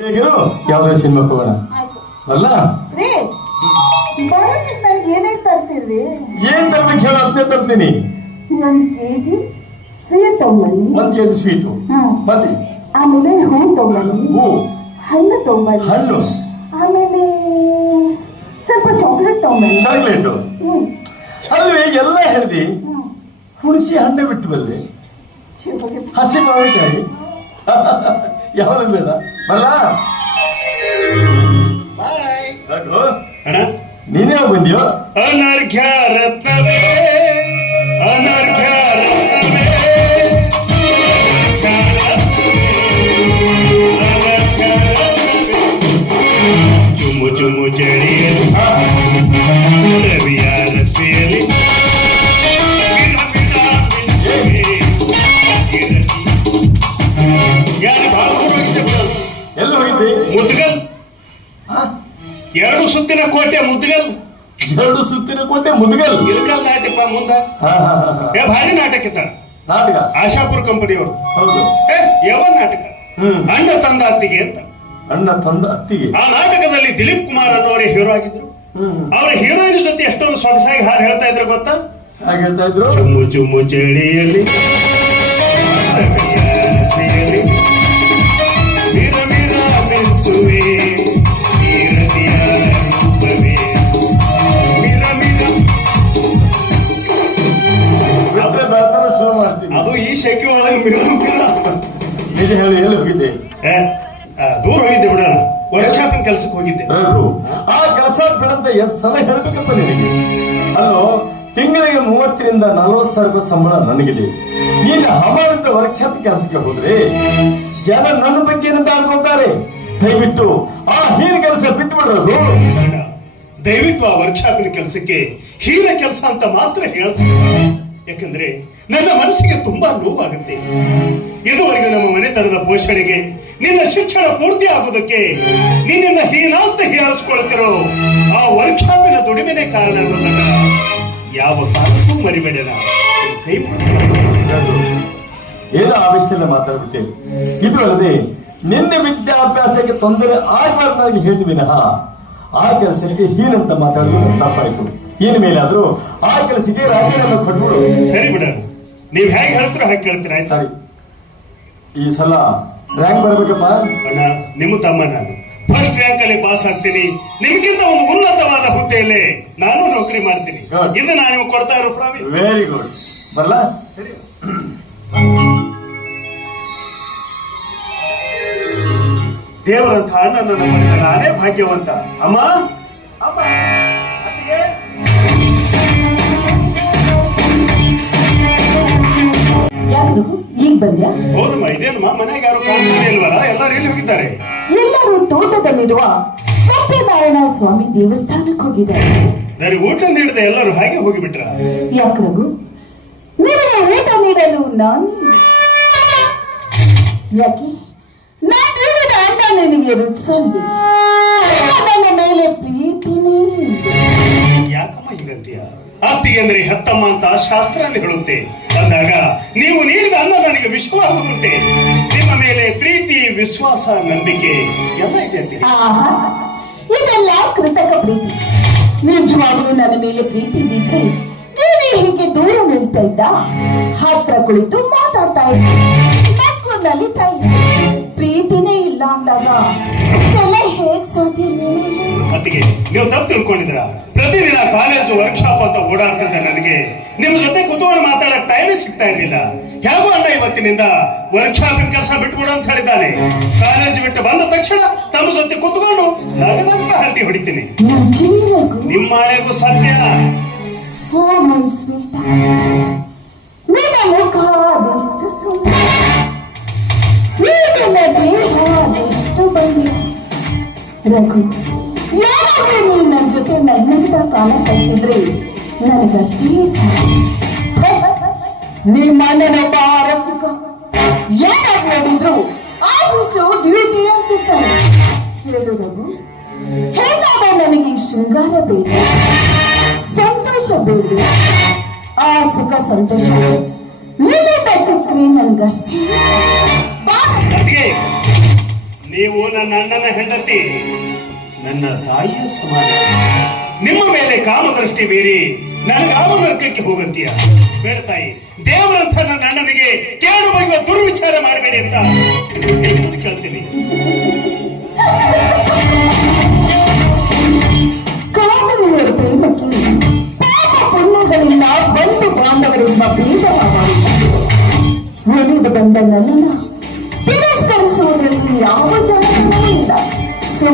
ಹೇಗಿರು? ಯಾವ್ದಾದ್ರು ಸಿನಿಮಾಕ್ಕೆ ಹೋಗೋಣ. ಅಲ್ಲ? ಏನೇನ್ ತರ್ತೀರಿ? ಏನ್ ತರ್ಬೇಕು ಹೇಳ ಅದನ್ನೇ ತರ್ತೀನಿ. ಒಂದ್ ಕೆಜಿ ಸ್ವೀಟ್ ತಗೊಂಬನ್ನಿ ಒಂದ್ ಕೆಜಿ ಸ್ವೀಟು. ಮತ್ತೆ? ಆಮೇಲೆ ಹೂ ತಗೊಂಬನ್ನಿ ಹೂ. ಹಣ್ಣು ತಗೊಂಬನ್ನಿ ಹಣ್ಣು. ಆಮೇಲೆ ಸ್ವಲ್ಪ ಚಾಕ್ಲೇಟ್ ತಗೊಂಬನ್ನಿ ಚಾಕ್ಲೇಟು ಅಲ್ವೇ ಎಲ್ಲ ಹೇಳ್ದಿ? ಹುಣಸಿ ಹಣ್ಣು ಬಿಟ್ಟು ಬಲ್ಲೆ ಹಸಿ ಮಾವಿನಕಾಯಿ. ಯಾವ್ದು ಬೇಡ ಬರಲ್ಲ ನೀನೇ ಅಣ್ಣ ನೀನ್ ಯಾವಾಗ ಬಂದ್ಯೋ? ಅನರ್ಘ್ಯ ರತ್ನವೇ. ಎರಡು ಸುತ್ತಿನ ಕೋಟೆ ಮುದ್ಗಲ್ ಎರಡು ಸುತ್ತಿನ ಕೋಟೆ ಮುದ್ಗಲ್ ಇಲ್ಕಲ್ ನಾಟಕ ಮುಂದ. ಏ ಭಾರಿ ನಾಟಕ ಇತ್ತ. ನಾಟಕ? ಆಶಾಪುರ ಕಂಪನಿಯವರು. ಹೌದು. ಏ ಯಾವ ನಾಟಕ. ಅಣ್ಣ ತಂದ ಅತ್ತಿಗೆ ಅಂತ. ಅಣ್ಣ ತಂದ ಅತ್ತಿಗೆ. ಆ ನಾಟಕದಲ್ಲಿ ದಿಲೀಪ್ ಕುಮಾರ್ ಅನ್ನೋರೇ ಹೀರೋ ಆಗಿದ್ರು. ಅವರ ಹೀರೋಯಿನ್ ಜೊತೆ ಎಷ್ಟೊಂದು ಸೊಗಸಾಗಿ ಹಾಡು ಹೇಳ್ತಾ ಇದ್ರು ಗೊತ್ತಾ? ಹೇಳ್ತಾ ಇದ್ರು? ಚುಮ್ಮು ಚುಮ್ಮು ಚಳಿಯಲ್ಲಿ. ಒಳಗೆ ಮಿರ ನಿಜ ಹೇಳಿ ಎಲ್ಲಿ ಹೋಗಿದ್ದೆ? ಏ, ಆ, ದೂರ ಹೋಗಿದ್ದೆ ಬಿಡೋಣ. ಕೆಲಸಕ್ಕೆ ಹೋಗಿದ್ದೆ. ರಘು ಆ ಕೆಲಸ ಬಿಡಂತ ಎಷ್ಟು ಸಲ ಹೇಳ್ಬೇಕಪ್ಪ ನಿನಗೆ? ಅಲ್ಲೋ ತಿಂಗಳಿಗೆ ಮೂವತ್ತರಿಂದ ನಲವತ್ತು ಸಾವಿರ ರೂಪಾಯಿ ಸಂಬಳ ನನಗಿದೆ. ನೀನು ಹಮಾರಿಂದ ವರ್ಕ್ಶಾಪ್ ಕೆಲಸಕ್ಕೆ ಹೋದ್ರೆ ಜನ ನನ್ನ ಬಗ್ಗೆ ಏನಂತ ಅನ್ಕೊಳ್ತಾರೆ? ದಯವಿಟ್ಟು ಆ ಹೀನ ಕೆಲಸ ಬಿಟ್ಬಿಡ್ರದು ಬೇಡ. ದಯವಿಟ್ಟು ಆ ವರ್ಕ್ಶಾಪಿನ ಕೆಲಸಕ್ಕೆ ಹೀನ ಕೆಲಸ ಅಂತ ಮಾತ್ರ ಹೇಳ್ಸ. ಯಾಕಂದ್ರೆ ನನ್ನ ಮನಸ್ಸಿಗೆ ತುಂಬಾ ನೋವಾಗುತ್ತೆ. ಇದುವರೆಗೂ ನಮ್ಮ ಮನೆತನದ ಪೋಷಣೆಗೆ ನಿನ್ನ ಶಿಕ್ಷಣ ಪೂರ್ತಿ ಆಗೋದಕ್ಕೆ ನಿನ್ನ ಹೀನಾಂತ ಅಂತ ಹೇಳಿಸ್ಕೊಳ್ತಿರೋ ಆ ವರ್ಕ್ಶಾಪಿನ ದುಡಿಮೆನೆ ಕಾರಣ ಅನ್ನೋದನ್ನ ಯಾವ ಕಾರಣಕ್ಕೂ ಮರಿಬೇಡ ಕೈ ಏನೋ ಆವೇಶದಲ್ಲಿ ಮಾತಾಡ್ಬಿಟ್ಟೆ? ಇದು ಅಲ್ಲದೆ ನಿನ್ನ ವಿದ್ಯಾಭ್ಯಾಸಕ್ಕೆ ತೊಂದರೆ ಆಗಬಾರ್ದಾಗಿ ಹೇಳಿದ ವಿನಃ ಆ ಕೆಲಸಕ್ಕೆ ಹೀನಂತ ಮಾತಾಡೋದು ತಪ್ಪಾಯ್ತು. ಇನ್ ಮೇಲಾದ್ರೂ ಆ ಕೆಲಸಕ್ಕೆ ರಾಜೀನಾಮೆ ಕೊಟ್ಬಿಡು. ಸರಿ ಬಿಡ. ನೀವ್ ಹೇಗೆ ಹೇಳ್ತೀರೋ ಹಾಗೆ ಕೇಳ್ತೀರ ಆಯ್ತು? ಸರಿ. ಈ ಸಲ ರ್ಯಾಂಕ್ ಬರ್ಬೇಕಪ್ಪ. ಅಣ್ಣ ನಿಮ್ಮ ತಮ್ಮ ನಾನು. ಫಸ್ಟ್ ರ್ಯಾಂಕ್ ಅಲ್ಲಿ ಪಾಸ್ ಆಗ್ತೀನಿ. ನಿಮ್ಗಿಂತ ಒಂದು ಉನ್ನತವಾದ ಹುದ್ದೆಯಲ್ಲಿ ನಾನು ನೌಕರಿ ಮಾಡ್ತೀನಿ. Good. ಇದು ನಾನು ನಿಮ್ಗೆ ಕೊಡ್ತಾ ಇರೋ ಪ್ರಾಮಿಸ್ ವೆರಿ ಗುಡ್ ಸರಿ. ದೇವರಂತ ಅಣ್ಣನನ್ನು ಪಡೆದ ನಾನೇ ಭಾಗ್ಯವಂತ. ಅಮ್ಮ? ಅಮ್ಮ! ಯಾಕ್ರು ಈಗ ಬಂದ್ಯಾ? ಹೌದಮ್ಮ ಇದೇನಮ್ಮ? ಮನೆಗೆ ಯಾರು ಕಾಣ್ತಾನೆ ಎಲ್ಲರೂ ಎಲ್ಲಿ ಹೋಗಿದ್ದಾರೆ? ಎಲ್ಲರೂ ತೋಟದಲ್ಲಿರುವ ಸತ್ಯನಾರಾಯಣ ಸ್ವಾಮಿ ದೇವಸ್ಥಾನಕ್ಕೆ ಹೋಗಿದ್ದಾರೆ. ನನಗೆ ಊಟ ನೀಡದೆ ಎಲ್ಲರೂ ಹಾಗೆ ಹೋಗಿಬಿಟ್ರ? ಯಾಕ ರಘು? ನಿಮಗೆ ಊಟ ನೀಡಲು ನಾನು ಯಾಕೆ? ನಾನು ಅಣ್ಣ ಅನ್ನ ನಿನಗೆ ನನ್ನ ಮೇಲೆ ಪ್ರೀತಿನೇ ಇಲ್ಲ. ಆಪ್ತಿಗೆ ಅಂದ್ರೆ ಹೆತ್ತಮ್ಮ ಅಂತ ಶಾಸ್ತ್ರ ಅಂತ ಹೇಳುತ್ತೆ. ಅಂದಾಗ ನೀವು ನೀಡಿದ ಅನ್ನ ನನಗೆ ವಿಶ್ವಾಸವುಂಟೆ ನಿಮ್ಮ ಮೇಲೆ ಪ್ರೀತಿ ವಿಶ್ವಾಸ ನಂಬಿಕೆ ಎಲ್ಲ ಇದೆ ಅಂತ ಇದೆಲ್ಲ ಕೃತಕ ಪ್ರೀತಿ. ನಿಜವಾಗ್ಲೂ ನನ್ನ ಮೇಲೆ ಪ್ರೀತಿ ಇದ್ದಿದ್ರೆ ನೀನೇ ಹೀಗೆ ದೂರ ನಿಲ್ತಾ ಇದ್ದ? ಹತ್ರ ಕುಳಿತು ಮಾತಾಡ್ತಾ ಇದ್ದ. ನಕ್ಕು ನಲಿತಾ ಇದ್ದ. ಪ್ರೀತಿನೇ ಇಲ್ಲ ಅಂದಾಗ ಇದೆಲ್ಲ ಹೇಗ್ ಸಾಧ್ಯ? ಅತ್ತಿಗೆ ನೀವು ತಪ್ಪು ತಿಳ್ಕೊಂಡಿದ್ರ ಪ್ರತಿದಿನ ಕಾಲೇಜು ವರ್ಕ್ಶಾಪ್ ಅಂತ ಓಡಾಡ್ತಿದ್ದೆ ನನಗೆ. ನಿಮ್ ಜೊತೆ ಕುತ್ಕೊಂಡು ಮಾತಾಡಕ್ ಟೈಮ್ ಸಿಗ್ತಾ ಇರಲಿಲ್ಲ. ಹೇಗೋ ಅಂತ ಇವತ್ತಿನಿಂದ ವರ್ಕ್ಶಾಪ್ ಕೆಲಸ ಬಿಟ್ಬಿಡು ಅಂತ ಹೇಳಿದ್ದಾನೆ. ಕಾಲೇಜ್ ಬಿಟ್ಟು ಬಂದ ತಕ್ಷಣ ತಮ್ಮ ಜೊತೆ ಕುತ್ಕೊಂಡು ನಗನಗ್ತಾ ಹಲ್ಟಿ ಹೊಡಿತೀನಿ? ನಿಮ್ಮ ಮನೆಗೂ ಸತ್ಯ ರಘು ನೀನು ನನ್ನ ಜೊತೆ ನಗ್ನಗ್ತಾ ಕಾಲ ಕಳ್ತಿದ್ರೆ ನನಗಷ್ಟೇ. ನಿಮ್ಮ ಅಣ್ಣನೊಬ್ಬ ಅರಸುಗ ಯಾರಾಗ್ ನೋಡಿದ್ರು ಆಫೀಸು ಡ್ಯೂಟಿ ಅಂತಿರ್ತಾರೆ ಹೇಳು ರಘು ಹೇಳಾದ ನನಗೆ ಶೃಂಗಾರ ಬೇಡ ಸಂತೋಷ ಬೇಡ ಆ ಸುಖ ಸಂತೋಷ ನಿನ್ನಿಂದ ಸಿಕ್ಕ್ರಿ ನನ್ಗಷ್ಟೇ ನೀವು ನನ್ನ ಅಣ್ಣನ ಹೆಂಡತಿ. ನನ್ನ ತಾಯಿಯ ಸಮಾನ. ನಿಮ್ಮ ಮೇಲೆ ಕಾಮದೃಷ್ಟಿ ಬೀರಿ ನನಗಾವ ನರ್ಕಕ್ಕೆ ಹೋಗಂತೀಯ. ಬೇಡ ತಾಯಿ, ದೇವರಂಥ ನನ್ನ ಅಣ್ಣನಿಗೆ ಕೇಳು ಬಗೆಯ ದುರ್ವಿಚಾರ ಮಾಡಬೇಡಿ ಅಂತ ಕೇಳ್ತೀನಿ. ಬಂಧು ಬಾಂಧವರಿಂದ ಒಲಿದು ಬಂದ ನನ್ನನ್ನ?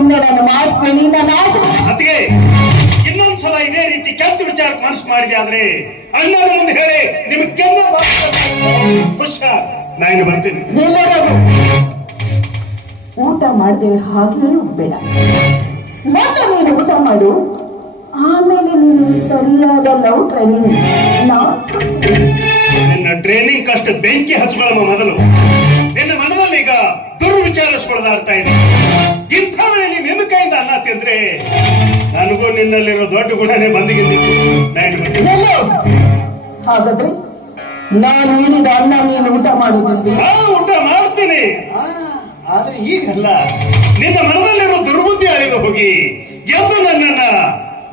ನನ್ನ ಮಾಡ್ಕೊಳ್ಳಿ ನನ್ನ ಆಸೆ ಅದಕ್ಕೆ ಇನ್ನೊಂದ್ಸಲ ಇದೇ ರೀತಿ ಕೆಟ್ಟ ವಿಚಾರ ಮನಸ್ಸು ಮಾಡಿದೆ ಆದ್ರೆ ಅಣ್ಣನ ಮುಂದೆ ಹೇಳಿ ನಿಮಗೆ ಹುಷಾರ್ ನಾನು ಬರ್ತೀನಿ. ಊಟ ಮಾಡ್ತೇವೆ ಹಾಗೆಯೇ ಬೇಡ. ಮೊದಲು ನೀನು ಊಟ ಮಾಡು. ಆಮೇಲೆ ನೀನು ಸರಿಯಾದ ಲವ್ ಟ್ರೈನಿಂಗ್ ನಿನ್ನ ಟ್ರೈನಿಂಗ್ ಕಷ್ಟ ಬೆಂಕಿ ಹಚ್ಕೊಳ್ಳಮ್ಮ ಮೊದಲು. ನಿನ್ನಲ್ಲಿರೋ ದೊಡ್ಡ ಗುಣನೇ ಬರ್ತೀನಿ. ಹಾಗಾದ್ರೆ ನಾನು ನೀಡಿದ ಅನ್ನ ನೀನು ಊಟ ಮಾಡುದಿಲ್ಲ ಊಟ ಮಾಡ್ತೀನಿ. ಆ, ಆದ್ರೆ ಈಗಲ್ಲ ನಿನ್ನ ಮನದಲ್ಲಿರೋ ದುರ್ಬುದ್ಧಿ ಅಳಿದು ಹೋಗಿ ಎಂದು ನನ್ನನ್ನ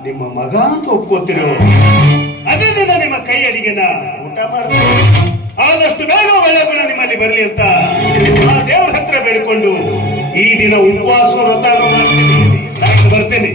ನಿಮ್ಮ ಮಗ ಅಂತ ಒಪ್ಕೋತಿರೋ. ಅದೇ ದಿನ ನಿಮ್ಮ ಕೈ ಅಡಿಗೆನ ಊಟ ಮಾಡ್ತೀನಿ. ಆದಷ್ಟು ಬೇಗ ಒಳ್ಳೆ ಗುಣ ನಿಮ್ಮಲ್ಲಿ ಬರಲಿ ಅಂತ ಆ ದೇವರ ಹತ್ರ ಬೇಡಿಕೊಂಡು ಈ ದಿನ ಉಪವಾಸ ವ್ರತ ಮಾಡ್ತೀನಿ.